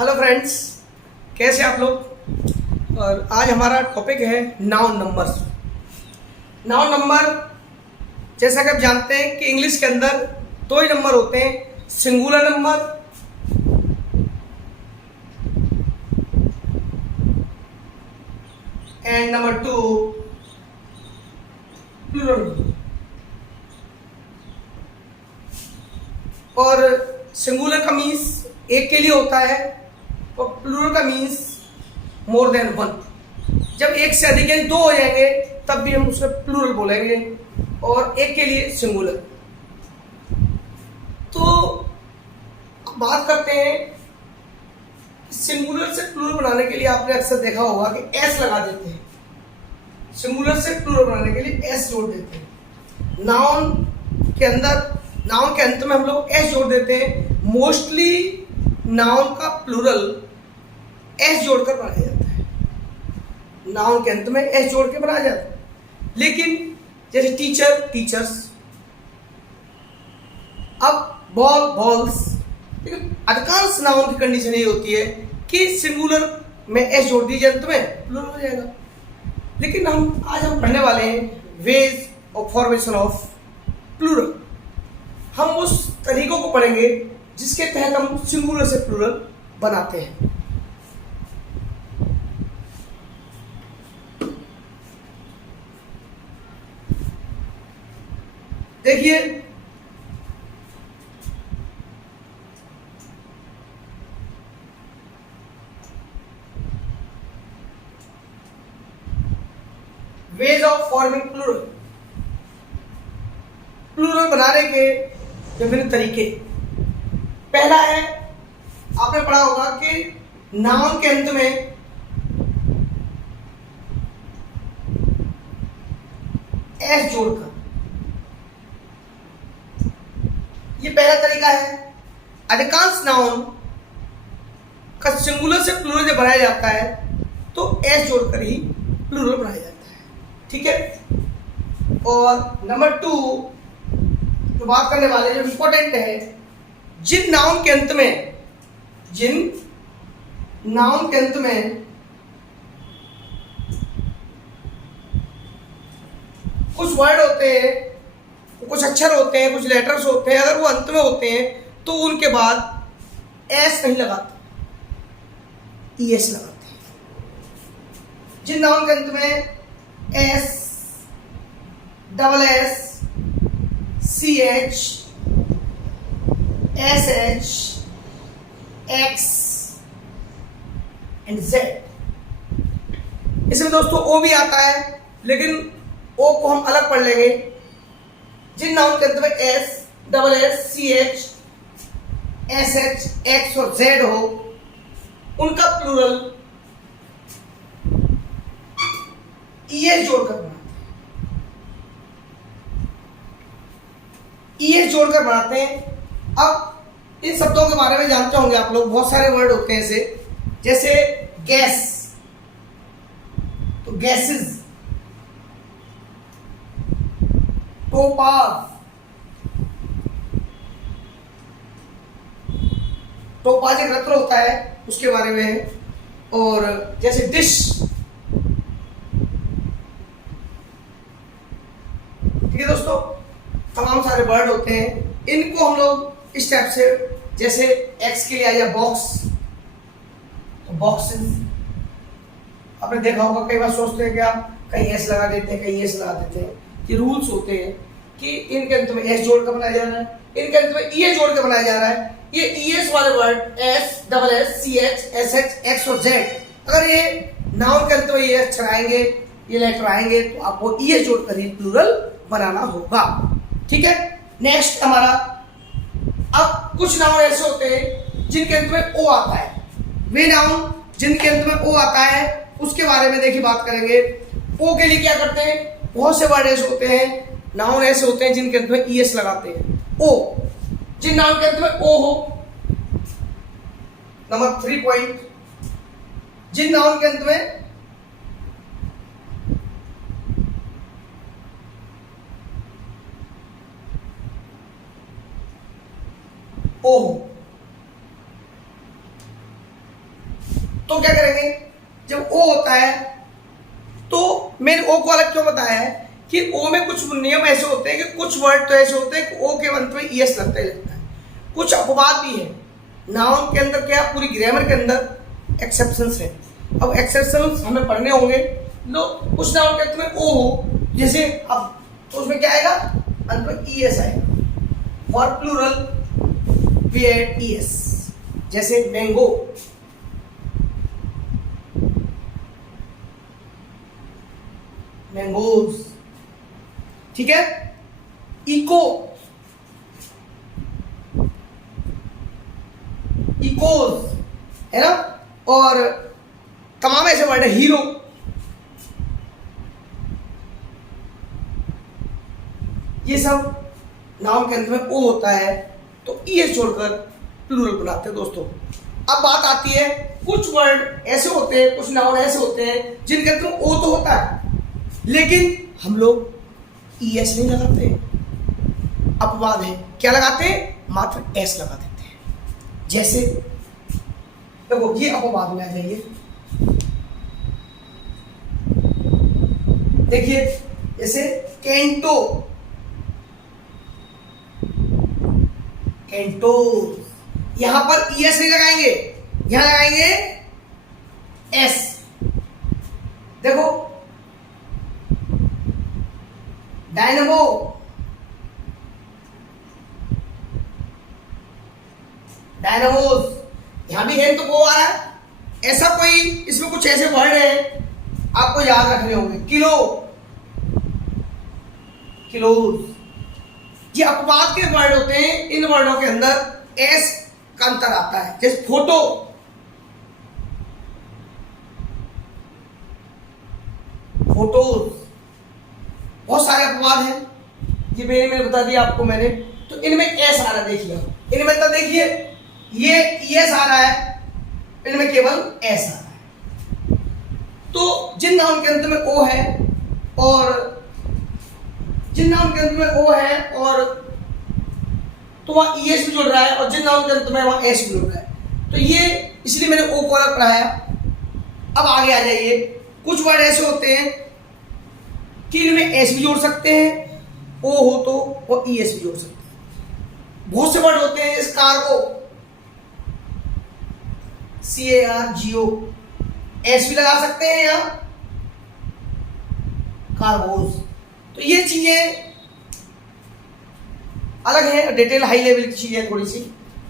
Hello friends, कैसे आप लोग। और आज हमारा टॉपिक है नाउन नंबर्स। नाउन नंबर, जैसा कि आप जानते हैं कि इंग्लिश के अंदर दो ही नंबर होते हैं, singular number and number two plural. और सिंगुलर का मीन्स एक के लिए होता है और प्लूरल का मीन्स मोर देन वन। जब एक से अधिक यानी दो हो जाएंगे तब भी हम उसे प्लूरल बोलेंगे और एक के लिए सिंगुलर। तो बात करते हैं, सिंगुलर से प्लूरल बनाने के लिए आपने अक्सर देखा होगा कि एस लगा देते हैं। सिंगुलर से प्लूरल बनाने के लिए एस जोड़ देते हैं। नाउन के अंत में हम लोग एस जोड़ देते हैं। मोस्टली नाउन का प्लूरल एस जोड़कर बनाया जाता है। नाउन के अंत में एस जोड़ के बनाया जाता है। लेकिन जैसे टीचर, टीचर्स, अब बॉल, बॉल्स। लेकिन अधिकांश नाउन की कंडीशन ये होती है कि सिंगुलर में एस जोड़ दीजिए अंत में प्लूरल हो जाएगा। लेकिन आज हम पढ़ने वाले हैं ways of formation of plural. हम उस तरीकों को पढ़ेंगे जिसके तहत हम सिंगुलर से प्लूरल बनाते हैं। देखिए, ways of forming plural. Plural बनाने के विभिन्न तरीके। पहला है, आपने पढ़ा होगा कि नाउन के अंत में एस जोड़कर, ये पहला तरीका है। अधिकांश नाउन का सिंगुलर से प्लूरल जब बनाया जाता है तो एस जोड़कर ही प्लूरल बनाया जाता है। ठीक है। और नंबर टू जो बात करने वाले, जो इंपॉर्टेंट है, जिन नाउन के अंत में कुछ वर्ड होते हैं, कुछ अक्षर होते हैं, कुछ लेटर्स होते हैं, अगर वो अंत में होते हैं तो उनके बाद एस नहीं लगाते, ईएस लगाते हैं। जिन नाउन के अंत में S, double S, C H, S H, X and Z, इसमें दोस्तों ओ भी आता है, लेकिन ओ को हम अलग पढ़ लेंगे। जिन नाउन के अंत में S, double S, C H, S H, X और जेड हो, उनका प्लूरल ईएस जोड़कर बनाते हैं। ईएस जोड़कर बनाते हैं। अब इन शब्दों के बारे में जानते होंगे आप लोग, बहुत सारे वर्ड होते हैं ऐसे, जैसे गैस, तो गैसेस, टोपाज, टोपाज एक रत्न होता है, उसके बारे में है। और जैसे डिश, ठीक है दोस्तों, तमाम सारे वर्ड होते हैं। इनको हम लोग इस टाइप से, जैसे एक्स के लिए आ जाए बॉक्स, तो बॉक्सेस। आपने देखा होगा, कई बार सोचते हैं कि आप कहीं एस लगा देते हैं, कहीं एस लगा देते हैं। ये रूल्स होते हैं कि इनके अंत में एस जोड़ कर बनाया जा रहा है, इनके अंत में ईएस जोड़ कर बनाया जा रहा है। ये ईएस वाले word S, double S, C H, S H, X और जेड, अगर ये नाउन के अंत में ये अक्षर आएंगे, ये लेटर आएंगे, तो आपको ईएस जोड़कर ही प्लूरल बनाना होगा। ठीक है। नेक्स्ट हमारा, अब कुछ नाउन ऐसे होते हैं जिनके अंत में ओ आता है। वे नाउन जिनके अंत में ओ आता है उसके बारे में देखिए बात करेंगे। ओ के लिए क्या करते हैं, बहुत से वर्ड ऐसे होते हैं, नाउन ऐसे होते हैं जिनके अंत में ईएस लगाते हैं। ओ, जिन नाउन के अंत में ओ हो, नंबर 3 पॉइंट, जिन नाउन के अंत में ओ, तो क्या करेंगे, जब ओ होता है तो मैंने ओ को अलग क्यों बताया है कि ओ में कुछ नियम ऐसे होते हैं कि कुछ वर्ड तो ऐसे होते हैं कि ओ के अंत में ईएस लगता ही लगता है। कुछ अपवाद भी है नाउन के अंदर, क्या पूरी ग्रामर के अंदर एक्सेप्शंस है। अब एक्सेप्शंस हमें पढ़ने होंगे। लो कुछ नाउन के अंत में ओ हो, जैसे अब तो उसमें क्या आएगा, अंत में ईएस आएगा। For plural we add ES, जैसे मैंगो, मैंगोज, ठीक है। इको, इकोज, है ना। और तमाम ऐसे वर्ड है, हीरो, ये सब नाउन के अंत में ओ होता है तो ईएस छोड़कर प्लूरल बनाते हैं दोस्तों। अब बात आती है, कुछ वर्ड ऐसे होते हैं, कुछ नाउन ऐसे होते हैं जिनके अंत में ओ तो होता है लेकिन हम लोग ईएस नहीं लगाते, अपवाद है। क्या लगाते हैं, मात्र एस लगा देते हैं। जैसे देखो ये अपवाद में आ जाइए, देखिए जैसे कैंटो, कैंटो, यहां पर ईएस नहीं लगाएंगे, यहां लगाएंगे एस। देखो डायनमो, डायनामोज, यहां भी है तो वो आ रहा है। ऐसा कोई इसमें कुछ ऐसे वर्ड है आपको याद रखने होंगे। किलो, किलोज, ये अपवाद के वर्ड होते हैं। इन वर्डों के अंदर एस का अंतर आता है। जैसे फोटो, फोटोज, बहुत सारे अपवाद हैं, ये मैंने बता दिया आपको मैंने। तो इनमें एस आ रहा है, देखिए इनमें तो देखिए ये एस आ रहा है, इनमें केवल एस आ रहा है। तो जिन नाउन के अंत में ओ है और जिन नाउन के अंत में ओ है और तो वहां ईएस भी जुड़ रहा है और जिन नाउन के अंत में वहां एस भी जुड़ रहा है। तो ये इसलिए मैंने ओ को अलग पढ़ाया। अब आगे आ जाइए, कुछ वर्ड ऐसे होते हैं कि इनमें एस भी जोड़ सकते हैं, ओ हो तो, और ईएस भी जोड़ सकते हैं। बहुत से वर्ड होते हैं, इस कार्गो, CARGO, एस भी लगा सकते हैं यहां, कार्गोज। तो ये चीजें अलग है, डिटेल हाई लेवल की चीजें थोड़ी सी,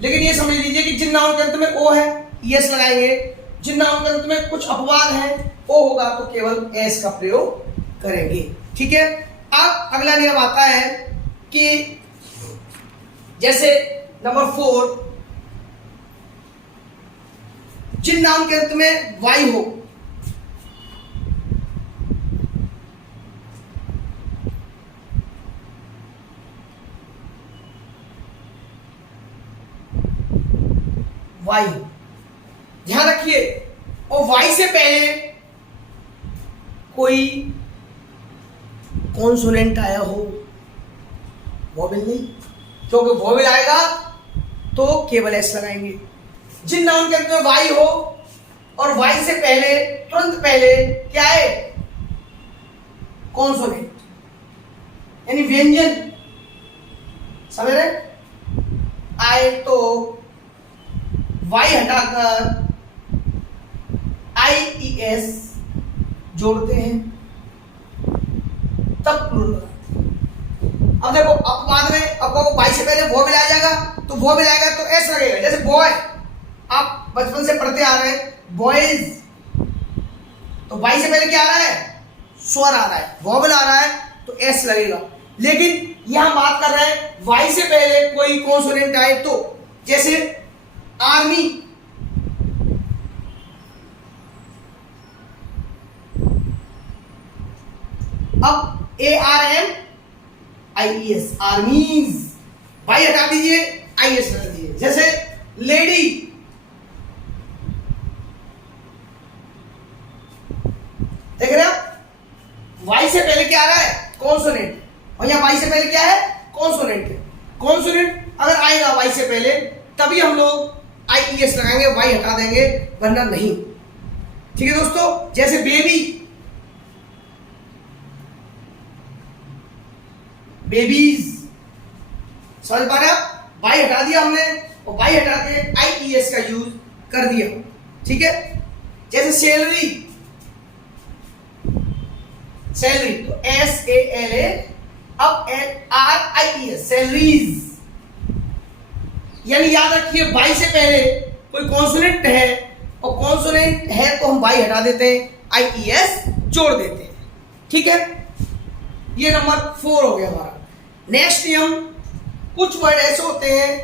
लेकिन ये समझ लीजिए कि जिन नाउन के अंत में ओ है ईएस लगाएंगे, जिन नाउन के अंत में कुछ अपवाद है ओ होगा तो केवल एस का प्रयोग करेंगे, ठीक है। अब अगला नियम आता है कि जैसे नंबर 4, जिन नाउन के अंत में वाई हो, वाई, ध्यान रखिए, और वाई से पहले कोई कॉन्सोनेंट आया हो, वोवेल नहीं, क्योंकि वोवेल आएगा तो केवल एस लगाएंगे। जिन नाउन के अंत में वाई हो और वाई से पहले तुरंत पहले क्या है, कॉन्सोनेंट यानी व्यंजन, समझ रहे। आए तो वाई हटाकर IES जोड़ते हैं तब प्लूरल। अब देखो अपवाद में आपको वाई से पहले वो भी आ जाएगा तो वो भी आएगा तो एस लगेगा। जैसे बॉय, आप बचपन से पढ़ते आ रहे हैं बॉयज, तो वाई से पहले क्या आ रहा है, स्वर आ रहा है, वॉवल आ रहा है तो एस लगेगा। लेकिन यहां बात कर रहे हैं वाई से पहले कोई कॉन्सोनेंट आए तो, जैसे आर्मी, अब ARMIES, आर्मीज, वाई हटा दीजिए IS लगा दीजिए। जैसे लेडी, देख रहे हो वाई से पहले क्या आ रहा है, कॉन्सोनेंट, और यहां वाई से पहले क्या है, कॉन्सोनेंट है। कॉन्सोनेंट अगर आएगा वाई से पहले तभी हम लोग IES लगाएंगे, वाई हटा देंगे, वरना नहीं। ठीक है दोस्तों, जैसे बेबी, बेबीज, समझ पा रहे आप, वाई हटा दिया हमने और वाई हटा के IES का यूज कर दिया। ठीक है, जैसे सैलरी, सैलरी तो SALA, अब RIES, सैलरीज। यानी याद रखिए वाई से पहले कोई कॉन्सोनेंट है और कॉन्सोनेंट है तो हम वाई हटा देते हैं, IES जोड़ देते हैं। ठीक है, ये नंबर 4 हो गया हमारा। नेक्स्ट नियम, कुछ वर्ड ऐसे होते हैं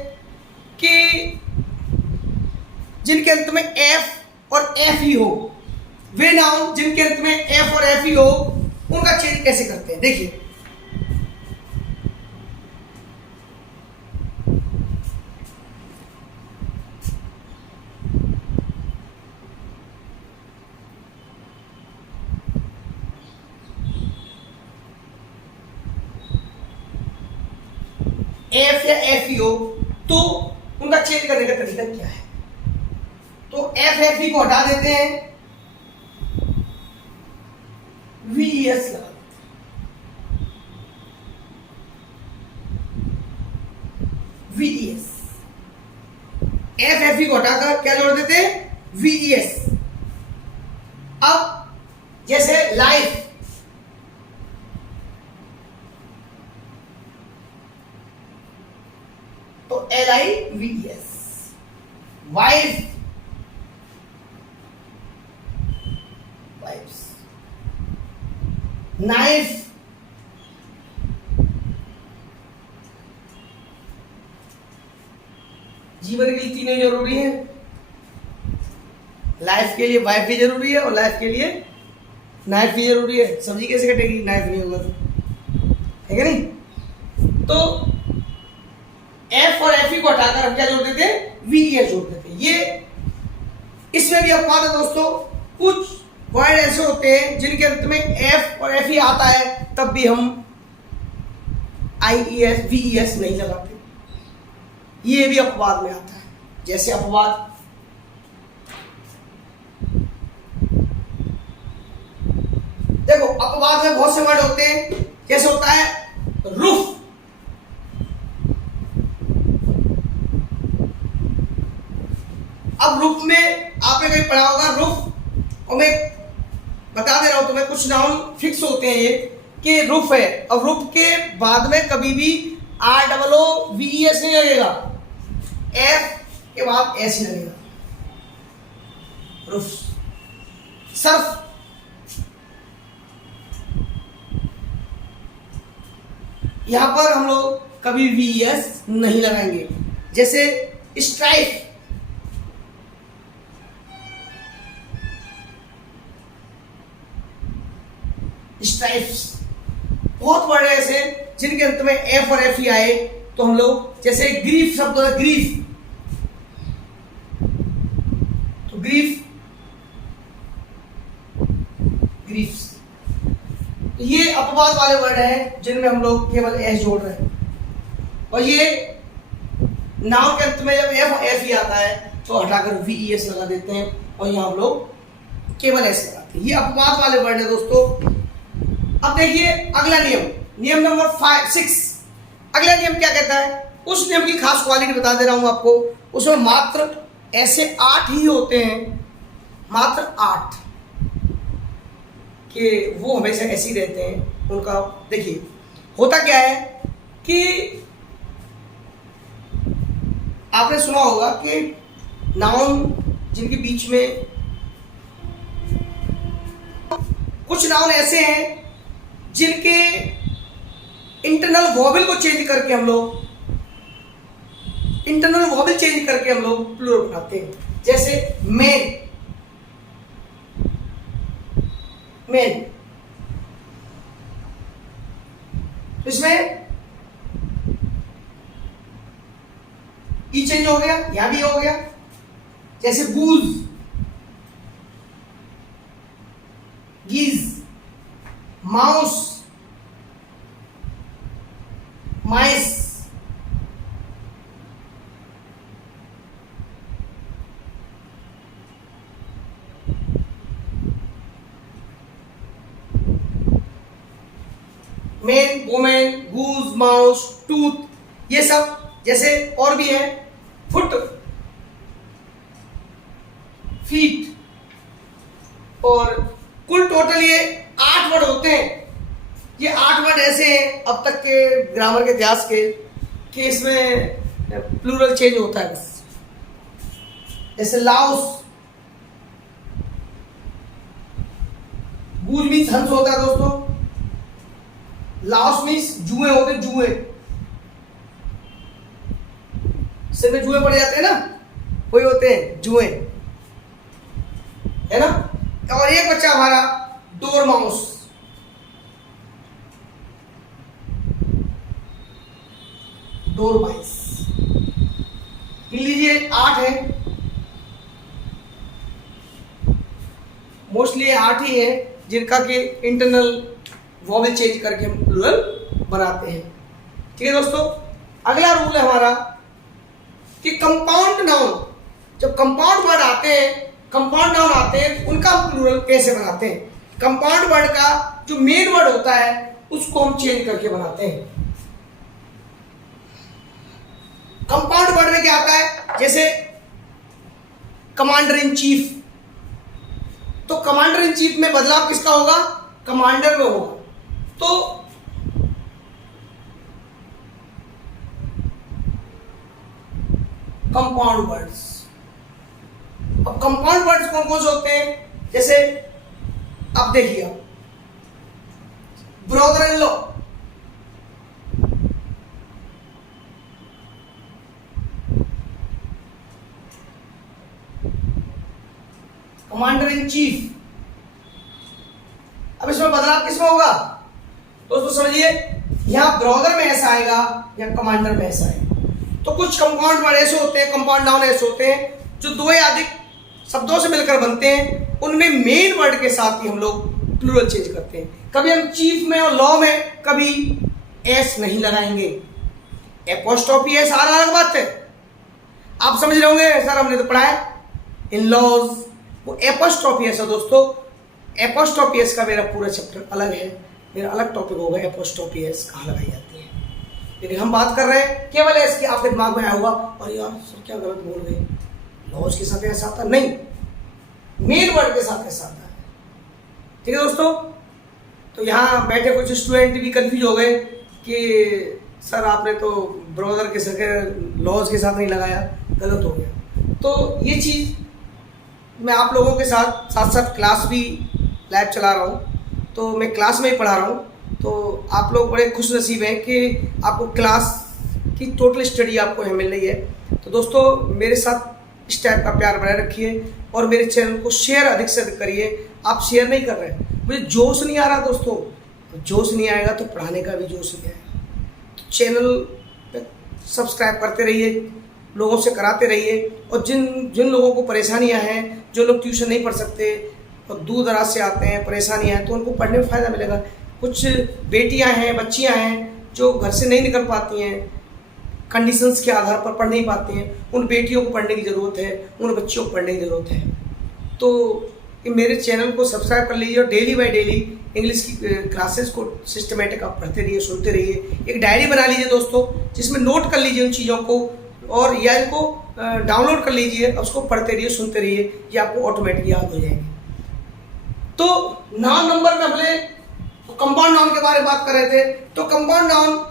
कि जिनके अंत में F और FE हो, वे नाउन जिनके अंत में F और FE हो उनका चेंज कैसे करते हैं, देखिए। F या FE हो तो उनका चेंज करने का तरीका क्या है? तो FFE को हटा देते हैं, VES लगा देते हैं, VES। FFE को हटाकर क्या जोड़ देते हैं, VES। अब जैसे लाइफ, तो LIVES। Wife, wives. नाइफ, जीवन के लिए तीनों जरूरी है, लाइफ के लिए वाइफ भी जरूरी है और लाइफ के लिए नाइफ भी जरूरी है। सब्जी कैसे कटेगी, नाइफ नहीं होगा तो, है क्या नहीं? तो F और FE को हटाकर हम क्या जोड़ देते हैं, VES जोड़ देते हैं। ये इसमें भी अपवाद है दोस्तों, कुछ वर्ड ऐसे होते हैं जिनके अंत में F और FE आता है तब भी हम IES VES नहीं लगाते, ये भी अपवाद में आता है। जैसे अपवाद, देखो अपवाद में बहुत से वर्ड होते हैं, जैसे होता है रूफ, अब रूफ में आपने कहीं पढ़ा होगा रूफ, और मैं बता दे रहा हूं तुम्हें, कुछ नाउन फिक्स होते हैं ये कि रूफ है, अब रूफ के बाद में कभी भी ROOVES नहीं लगेगा, F के बाद S लगेगा, रूफ। सर्फ, यहां पर हम लोग कभी VES नहीं लगाएंगे। जैसे स्ट्राइफ, स्ट्राइफ्स, बहुत वर्ड है ऐसे जिनके अंत में F और FE आए तो हम लोग, जैसे ग्रीफ शब्द है, ग्रीफ, तो ग्रीफ, ग्रीफ्स, ये अपवाद वाले वर्ड हैं जिनमें हम लोग केवल S जोड़ रहे हैं। और ये नाउन के अंत में जब F और FE आता है तो हटाकर VES लगा देते हैं और यहां हम लोग केवल S लगाते हैं। ये अपवाद वाले वर्ड है दोस्तों। अब देखिए अगला नियम, नियम नंबर 6। अगला नियम क्या कहता है, उस नियम की खास क्वालिटी बता दे रहा हूं आपको, उसमें मात्र ऐसे 8 ही होते हैं, मात्र 8 कि वो हमेशा ऐसे ही रहते हैं उनका। देखिए होता क्या है कि आपने सुना होगा कि नाउन जिनके बीच में, कुछ नाउन ऐसे हैं जिनके इंटरनल वॉवेल को चेंज करके हम लोग, इंटरनल वॉवेल चेंज करके हम लोग प्लूरल बनाते हैं। जैसे मेन, मेन, तो इसमें ई चेंज हो गया, यहां भी हो गया। जैसे गूज, गीज, माउस, माइस, मैन, वुमेन, गूज, माउस, टूथ, ये सब जैसे और भी है, फुट, फीट, और कुल टोटल ये 8 वर्ड होते हैं। ये 8 वर्ड ऐसे हैं अब तक के ग्रामर के इतिहास के कि इसमें प्लूरल चेंज होता है बस। जैसे लाउस, गूज मीन्स हंस होता है दोस्तों, लाउस मीन्स जुए होते हैं, जुए, सिर में जुए पड़ जाते हैं ना, वही होते हैं जुए, है ना। और एक बच्चा हमारा डोरमाउस, डोरमाइस, गिन लीजिए 8 है, मोस्टली 8 ही है जिनका कि इंटरनल वॉवेल चेंज करके हम प्लूरल बनाते हैं। ठीक है दोस्तों, अगला रूल है हमारा कि कंपाउंड नाउन, जब कंपाउंड वर्ड आते हैं, कंपाउंड नाउन आते हैं, उनका हम प्लूरल कैसे बनाते हैं। कंपाउंड वर्ड का जो मेन वर्ड होता है उसको हम चेंज करके बनाते हैं। कंपाउंड वर्ड में क्या आता है, जैसे कमांडर इन चीफ, तो कमांडर इन चीफ में बदलाव किसका होगा, कमांडर में होगा। तो कंपाउंड वर्ड्स, अब कंपाउंड वर्ड्स कौन कौन से होते हैं, जैसे अब देखिए, brother in law, commander in chief. अब इसमें बदलाव किसमें होगा दोस्तों, समझिए, यहां ब्रदर में ऐसा आएगा या कमांडर में ऐसा आएगा। तो कुछ कंपाउंड वर्ड ऐसे होते हैं, कंपाउंड नाउन ऐसे होते हैं जो 2 या अधिक शब्दों से मिलकर बनते हैं, उनमें मेन वर्ड के साथ ही हम लोग प्लूरल चेंज करते हैं। कभी हम चीफ में और लॉ में कभी एस नहीं लगाएंगे, एपोस्ट्रोफी एस सारा अलग बात है। आप समझ रहे होंगे सर हमने तो पढ़ा है इन लॉज, वो एपोस्ट्रोफी एस है दोस्तों। एपोस्ट्रोफी एस का मेरा पूरा चैप्टर अलग है, मेरा अलग टॉपिक होगा एपोस्ट्रोफी एस कहाँ लगाई जाती है। लेकिन हम बात कर रहे हैं केवल एस की, आपके दिमाग में आया होगा और यार सर क्या गलत बोल गए, लॉज के साथ ऐसा आता नहीं, मेन वर्ड के साथ ऐसा आता है। ठीक है दोस्तों, तो यहाँ बैठे कुछ स्टूडेंट भी कंफ्यूज हो गए कि सर आपने तो ब्राउज़र के साथ लॉज के साथ नहीं लगाया, गलत हो गया। तो ये चीज़ मैं आप लोगों के साथ साथ साथ क्लास भी लाइव चला रहा हूँ, तो मैं क्लास में ही पढ़ा रहा हूँ। तो आप लोग बड़े खुश नसीब हैं कि आपको क्लास की टोटल स्टडी आपको यहाँ मिल रही है। तो दोस्तों मेरे साथ इस टाइप का प्यार बनाए रखिए और मेरे चैनल को शेयर अधिक से अधिक करिए। आप शेयर नहीं कर रहे हैं, मुझे जोश नहीं आ रहा दोस्तों, तो जोश नहीं आएगा तो पढ़ाने का भी जोश नहीं आएगा। तो चैनल पे सब्सक्राइब करते रहिए, लोगों से कराते रहिए, और जिन लोगों को परेशानियां हैं, जो लोग ट्यूशन नहीं पढ़ सकते और दूर दराज से आते हैं, परेशानियां हैं, तो उनको पढ़ने में फ़ायदा मिलेगा। कुछ बेटियां हैं, बच्चियां हैं जो घर से नहीं निकल पाती हैं, कंडीशंस के आधार पर पढ़ नहीं पाती हैं, उन बेटियों को पढ़ने की ज़रूरत है, उन बच्चियों को पढ़ने की ज़रूरत है। तो मेरे चैनल को सब्सक्राइब कर लीजिए और डेली बाय डेली इंग्लिश की क्लासेस को सिस्टमेटिक आप पढ़ते रहिए, सुनते रहिए। एक डायरी बना लीजिए दोस्तों, जिसमें नोट कर लीजिए उन चीज़ों को, और या इनको डाउनलोड कर लीजिए, उसको पढ़ते रहिए, सुनते रहिए, ये आपको ऑटोमेटिक याद हो जाएंगे। तो नाउन नंबर में हमने कंपाउंड नाउन के बारे में बात कर रहे थे। तो कंपाउंड नाउन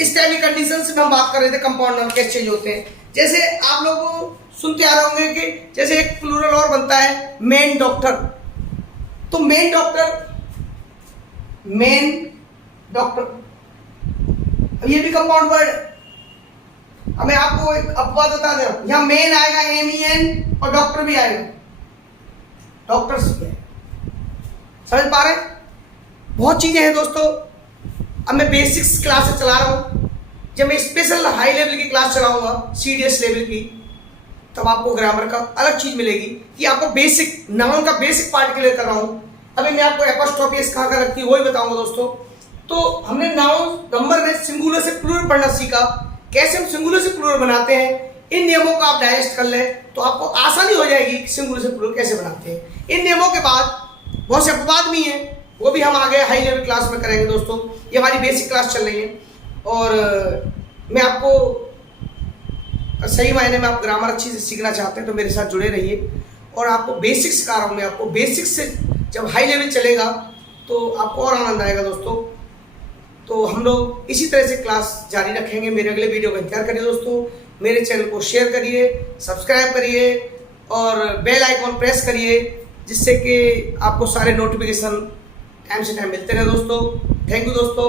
इस टाइप की कंडीशन में हम बात कर रहे थे, कंपाउंड नाउन कैसे चेंज होते हैं। जैसे आप लोग सुनते आ रहे होंगे कि जैसे एक प्लूरल और बनता है मैन डॉक्टर, तो मैन डॉक्टर, अब ये भी कंपाउंड वर्ड है। अब मैं आपको एक अपवाद बता दे रहा हूं, यहां मैन आएगा MEN और डॉक्टर भी आएगा, डॉक्टर्स भी है। समझ पा रहे हैं? बहुत चीजें हैं दोस्तों। अब मैं बेसिक्स क्लासेस चला रहा हूं, जब मैं स्पेशल हाई लेवल की क्लास चलाऊंगा CDS लेवल की, तब आपको ग्रामर का अलग चीज मिलेगी कि आपको बेसिक नाउन का बेसिक पार्ट क्लियर कर रहा हूं। अभी मैं आपको एपोस्ट्रोफी एस कहाँ लगती है वही बताऊंगा दोस्तों। तो हमने नाउन नंबर में सिंगुलर से प्लूरल पढ़ना सीखा, कैसे हम सिंगुलर से प्लूरल बनाते हैं। इन नियमों को आप डाइजेस्ट कर लें तो आपको आसानी हो जाएगी कि सिंगुलर से प्लूरल कैसे बनाते हैं। इन नियमों के बाद बहुत से अपवाद भी हैं, वो भी हम आगे हाई लेवल क्लास में करेंगे दोस्तों। ये हमारी बेसिक क्लास चल रही है और मैं आपको सही मायने में आप ग्रामर अच्छी से सीखना चाहते हैं तो मेरे साथ जुड़े रहिए और आपको बेसिक सिखा रहा हूँ मैं आपको। बेसिक से जब हाई लेवल चलेगा तो आपको और आनंद आएगा दोस्तों। तो हम लोग इसी तरह से क्लास जारी रखेंगे। मेरे अगले वीडियो का इंतजार करिए दोस्तों। मेरे चैनल को शेयर करिए, सब्सक्राइब करिए और बेल आइकॉन प्रेस करिए, जिससे कि आपको सारे नोटिफिकेशन टाइम से टाइम मिलते रहे दोस्तों। थैंक यू दोस्तों।